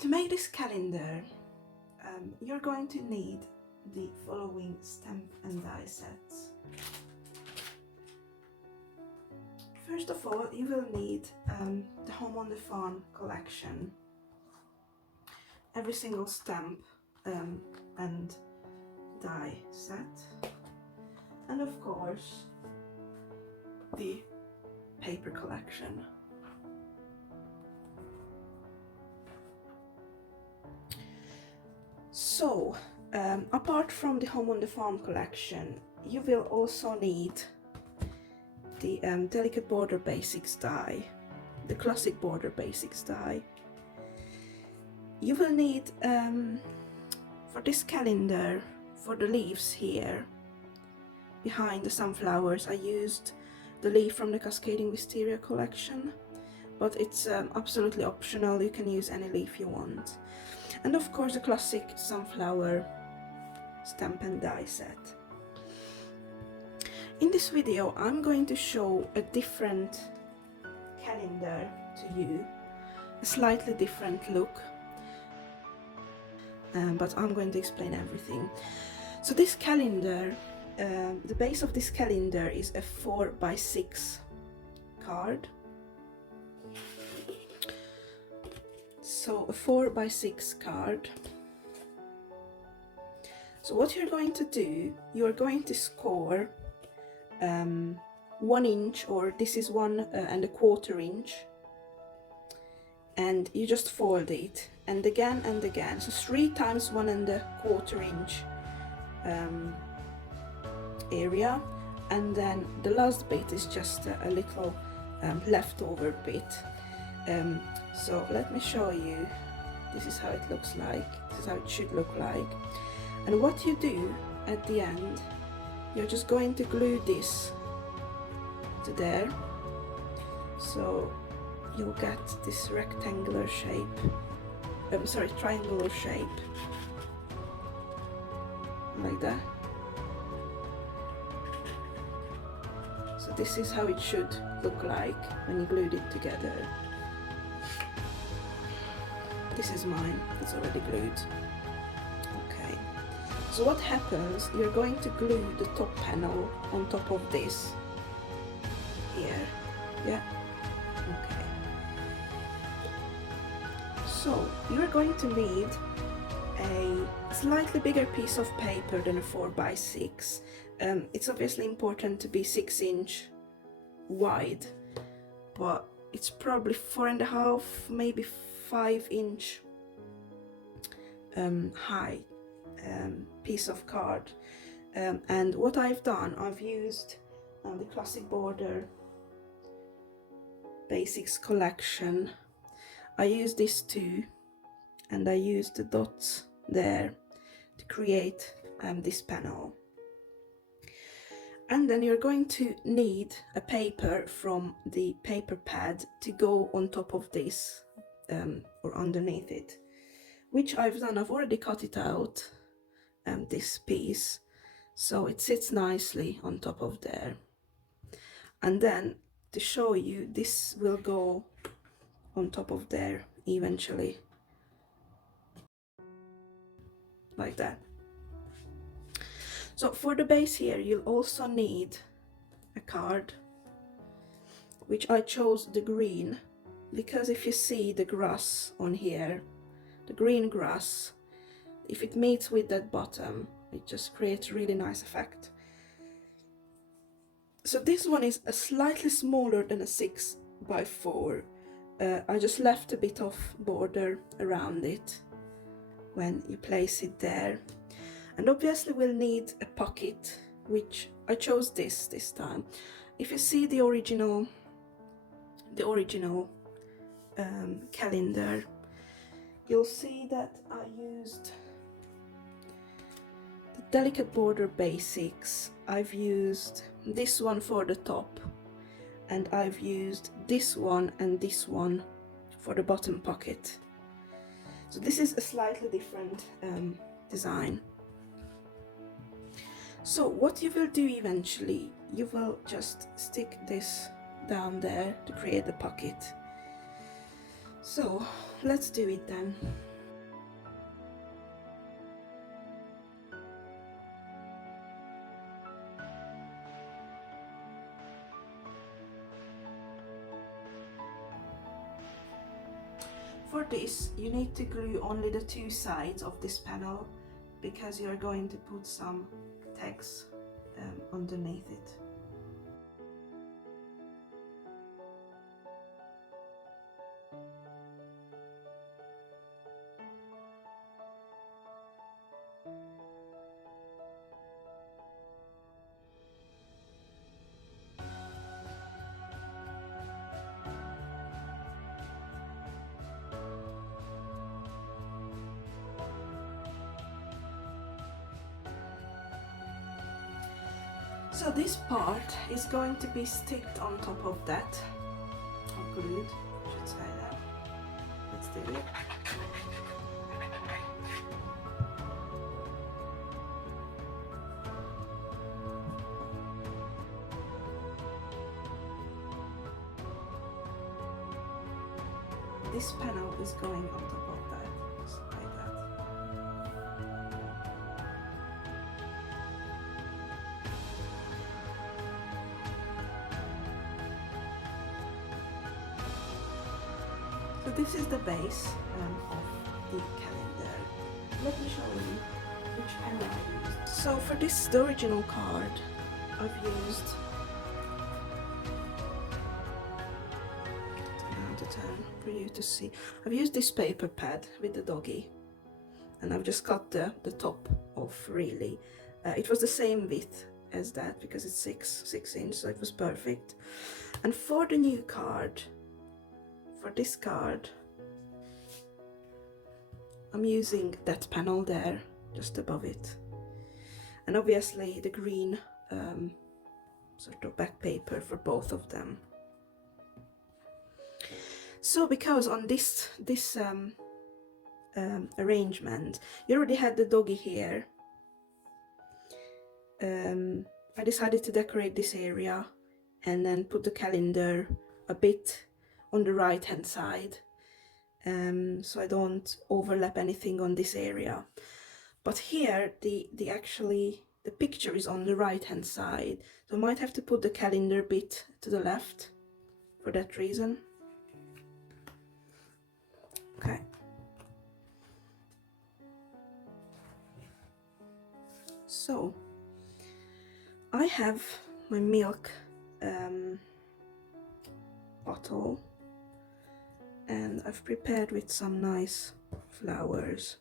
To make this calendar, you're going to need the following stamp and die sets. First of all, you will need the Home on the Farm collection. Every single stamp and die set. And of course, the paper collection. So, apart from the Home on the Farm collection, you will also need the Delicate Border Basics die, the Classic Border Basics die. You will need, for this calendar, for the leaves here, behind the sunflowers, I used the leaf from the Cascading Wisteria collection, but it's absolutely optional, you can use any leaf you want. And of course the classic sunflower stamp and die set. In this video I'm going to show a different calendar to you, a slightly different look, but I'm going to explain everything. So this calendar, the base of this calendar is a 4x6 card. So a 4x6 card. So what you're going to do, you're going to score 1 inch, or this is 1¼ inch, and you just fold it and again, so 3 times 1¼ inch area, and then the last bit is just a little leftover bit. So let me show you. This is how it looks like, this is how it should look like. And what you do at the end, you're just going to glue this to there, so you'll get this rectangular shape, triangular shape, like that. So this is how it should look like when you glued it together. This is mine, it's already glued. Okay, so what happens, you're going to glue the top panel on top of this here, yeah, okay. So you're going to need a slightly bigger piece of paper than a 4x6. It's obviously important to be 6 inch wide, but it's probably 4½, maybe 5 inch high piece of card. And what I've done, I've used the Classic Border Basics collection. I used this too, and I used the dots there to create this panel. And then you're going to need a paper from the paper pad to go on top of this, or underneath it, which I've done. I've already cut it out, this piece, so it sits nicely on top of there. And then to show you, this will go on top of there eventually, like that. So for the base here, you'll also need a card, which I chose the green, because if you see the grass on here, the green grass, if it meets with that bottom, it just creates a really nice effect. So this one is a slightly smaller than a 6x4. I just left a bit of border around it when you place it there. And obviously we'll need a pocket, which I chose this time. If you see the original calendar, you'll see that I used the Delicate Border Basics. I've used this one for the top, and I've used this one and this one for the bottom pocket. So this is a slightly different design. So what you will do eventually, you will just stick this down there to create the pocket. So let's do it then. For this, you need to glue only the two sides of this panel because you're going to put some tags underneath it. So this part is going to be sticked on top of that, or glued, I should say that. Let's do it. This panel is going on top of that, just like that. So this is the base of the calendar. Let me show you which panel I used. So for this, the original card, I've used, now to turn for you to see, I've used this paper pad with the doggy, and I've just cut the top off really. It was the same width as that because it's 6 inch, so it was perfect. And for the new card, for this card, I'm using that panel there, just above it. And obviously the green sort of back paper for both of them. So because on this arrangement, you already had the doggy here, I decided to decorate this area and then put the calendar a bit on the right hand side, so I don't overlap anything on this area. But here the picture is on the right hand side, so I might have to put the calendar bit to the left for that reason. Okay. So I have my milk bottle, and I've prepared with some nice flowers.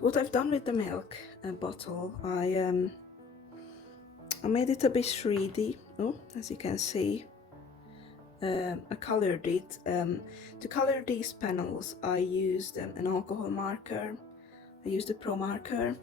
What I've done with the milk bottle, I made it a bit 3D. Oh, as you can see, I colored it. To color these panels, I used an alcohol marker. I used a Pro marker.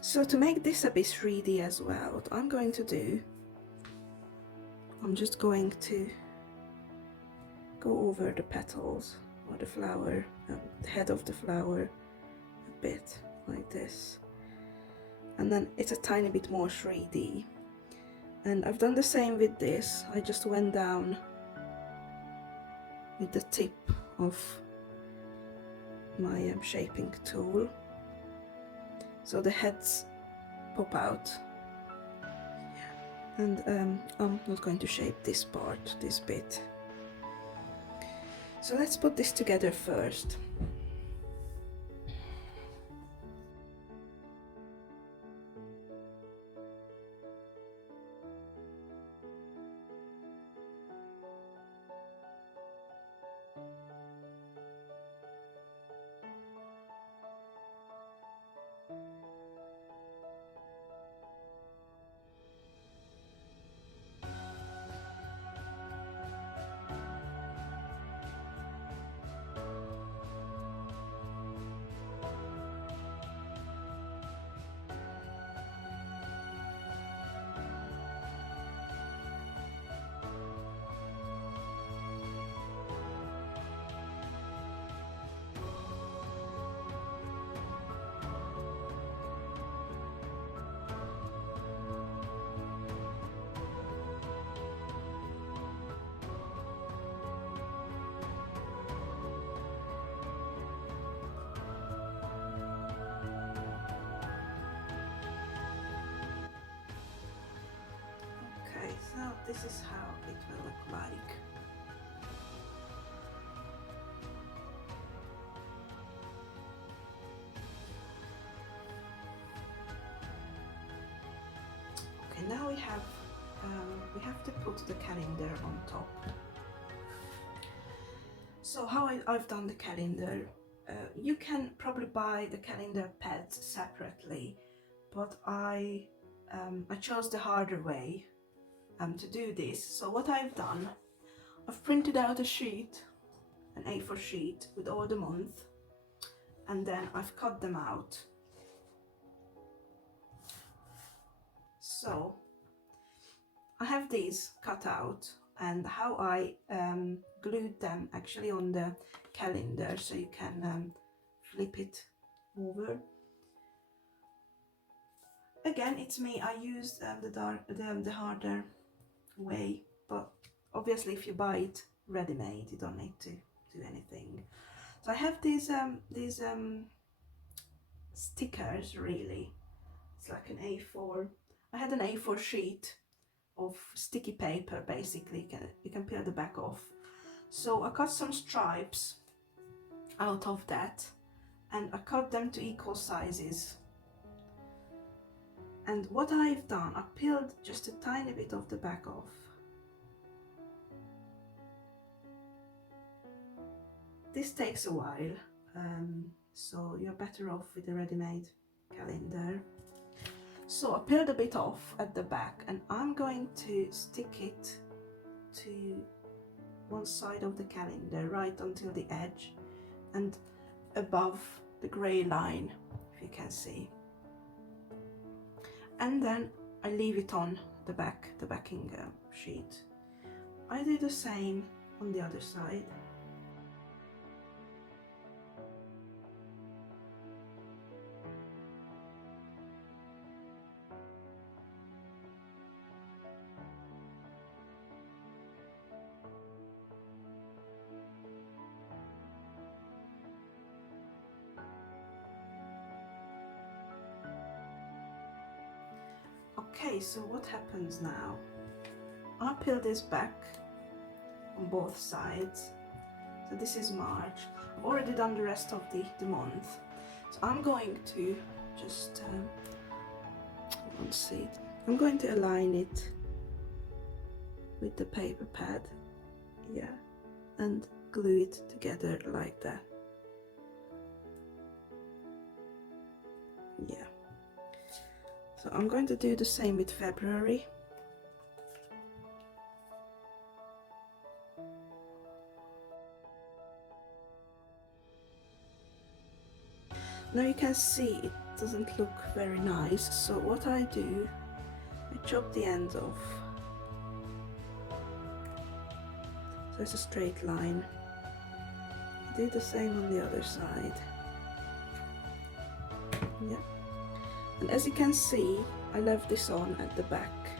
So to make this a bit 3D as well, what I'm going to do, I'm just going to go over the petals or the flower, the head of the flower a bit like this, and then it's a tiny bit more 3D. And I've done the same with this. I just went down with the tip of my shaping tool, so the heads pop out. And I'm not going to shape this part, this bit. So let's put this together first. this is how it will look like. Okay, now we have to put the calendar on top. So how I've done the calendar, you can probably buy the calendar pads separately, but I chose the harder way to do this. So what I've done, I've printed out a sheet, an A4 sheet with all the months, and then I've cut them out. So I have these cut out, and how I glued them actually on the calendar, so you can flip it over. Again, it's me, I used the harder way, but obviously if you buy it ready-made, you don't need to do anything. So I have these stickers, really. It's like an A4. I had an A4 sheet of sticky paper, basically. You can peel the back off. So I cut some stripes out of that, and I cut them to equal sizes. And what I've done, I peeled just a tiny bit of the back off. This takes a while, so you're better off with a ready-made calendar. So I peeled a bit off at the back, and I'm going to stick it to one side of the calendar, right until the edge and above the grey line, if you can see. And then I leave it on the backing sheet. I do the same on the other side. Okay, so what happens now? I'll peel this back on both sides. So this is March. I've already done the rest of the month. So I'm going to just, let's see, I'm going to align it with the paper pad, yeah, and glue it together like that. Yeah. So I'm going to do the same with February. Now you can see it doesn't look very nice, so what I do, I chop the ends off. So it's a straight line. I do the same on the other side. Yeah. And as you can see, I left this on at the back.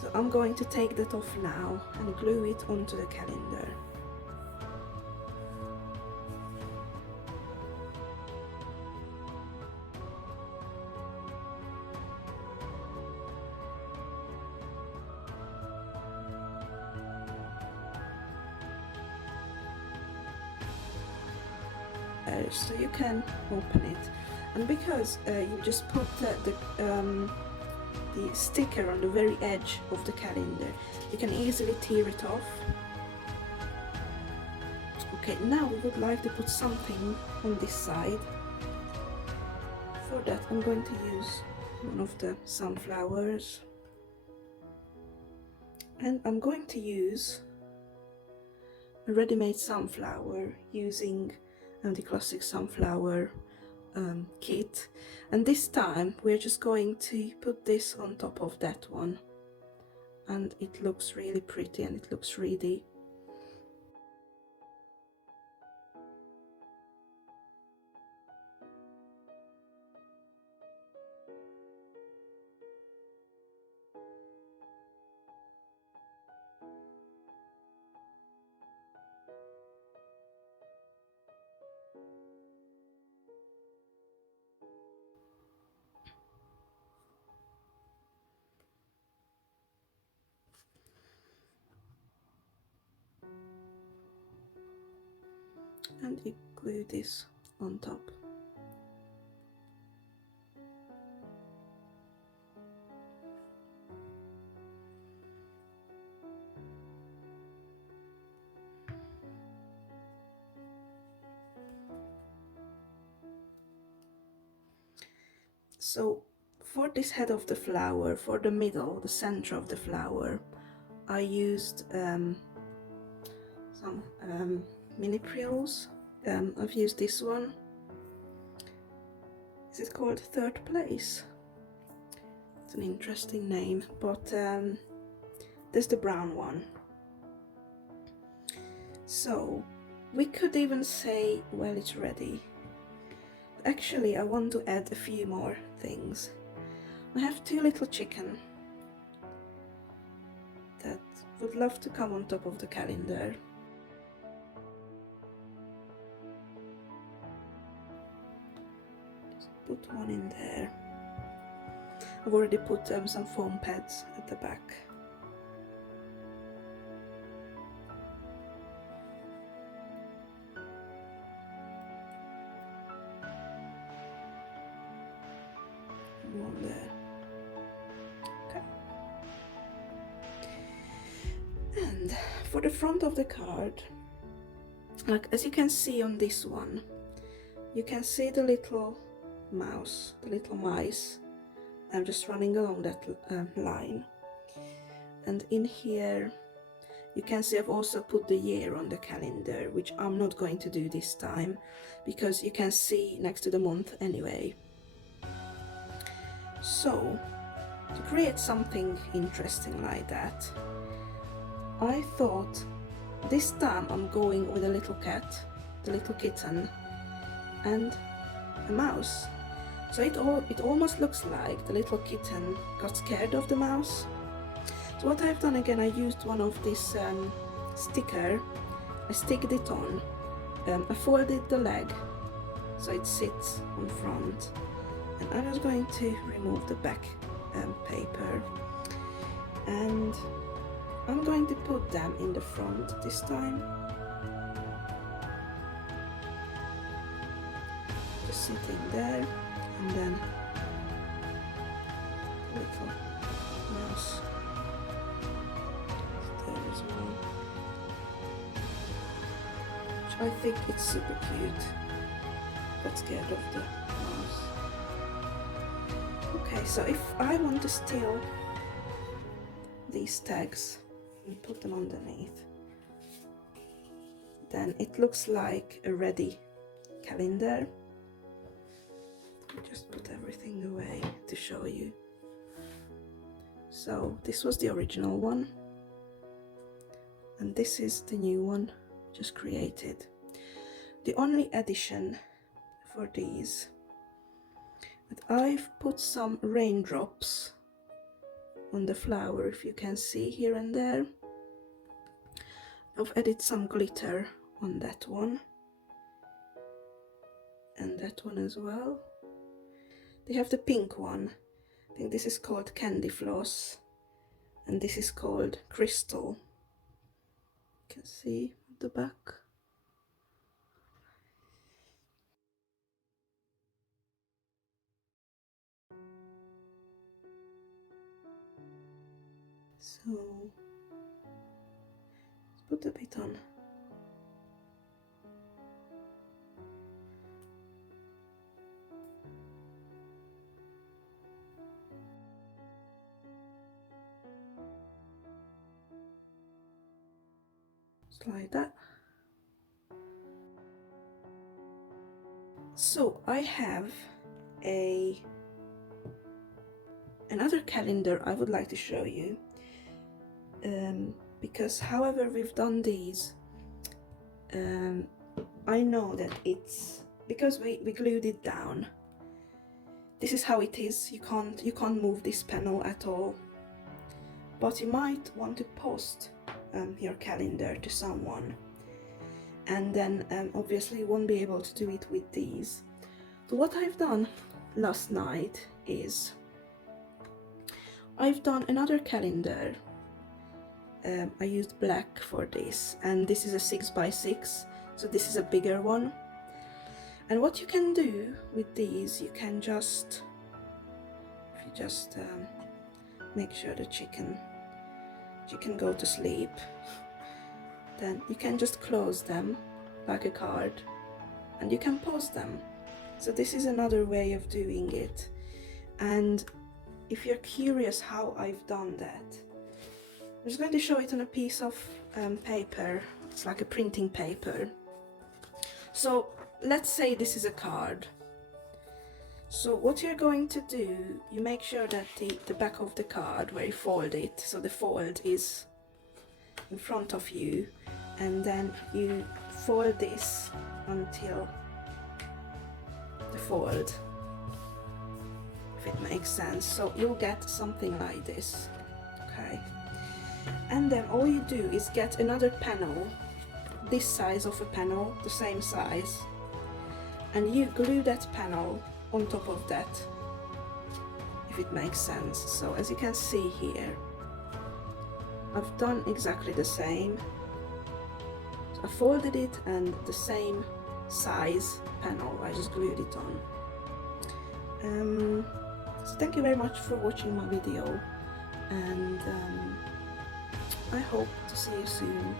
So I'm going to take that off now and glue it onto the calendar. So you can open it, and because you just put the sticker on the very edge of the calendar, you can easily tear it off. Okay, now we would like to put something on this side. For that I'm going to use one of the sunflowers, and I'm going to use a ready-made sunflower using the classic sunflower kit, and this time we're just going to put this on top of that one, and it looks really pretty and it looks really and you glue this on top. So for this head of the flower, for the middle, the center of the flower, I used some mini prills. I've used this one. Is it called Third Place? It's an interesting name, but there's the brown one. So we could even say, well, it's ready. Actually, I want to add a few more things. I have two little chicken that would love to come on top of the calendar. Just put one in there. I've already put some foam pads at the back. One there. Okay. And for the front of the card, like as you can see on this one, you can see the little mouse, the little mice. I'm just running along that line. And in here, you can see I've also put the year on the calendar, which I'm not going to do this time, because you can see next to the month anyway. So, to create something interesting like that, I thought this time I'm going with a little cat, the little kitten, and a mouse. So it almost looks like the little kitten got scared of the mouse. So what I've done again, I used one of this sticker, I sticked it on, I folded the leg so it sits on front, and I was going to remove the back paper, and I'm going to put them in the front this time. Just sitting there, and then a little mouse there as well, which I think it's super cute. Got scared of the mouse. Okay, so if I want to steal these tags and put them underneath, then it looks like a ready calendar. Just put everything away to show you. So this was the original one, and this is the new one just created. The only addition for these, that I've put some raindrops on the flower, if you can see here and there. I've added some glitter on that one and that one as well. They have the pink one. I think this is called Candy Floss, and this is called Crystal. You can see at the back. So let's put a bit on. Just like that. So I have another calendar I would like to show you, because however we've done these, I know that it's because we glued it down. This is how it is. You can't move this panel at all. But you might want to post your calendar to someone, and then obviously you won't be able to do it with these. So what I've done last night is I've done another calendar. I used black for this, and this is a 6x6, so this is a bigger one. And what you can do with these, you can just, if you just make sure the chicken go to sleep, then you can just close them like a card and you can pause them. So this is another way of doing it. And if you're curious how I've done that, I'm just going to show it on a piece of paper. It's like a printing paper. So let's say this is a card. So what you're going to do, you make sure that the back of the card, where you fold it, so the fold is in front of you, and then you fold this until the fold, if it makes sense. So you'll get something like this, okay? And then all you do is get another panel, this size of a panel, the same size, and you glue that panel on top of that, if it makes sense. So as you can see here, I've done exactly the same. So I folded it and the same size panel, I just glued it on. So thank you very much for watching my video, and I hope to see you soon.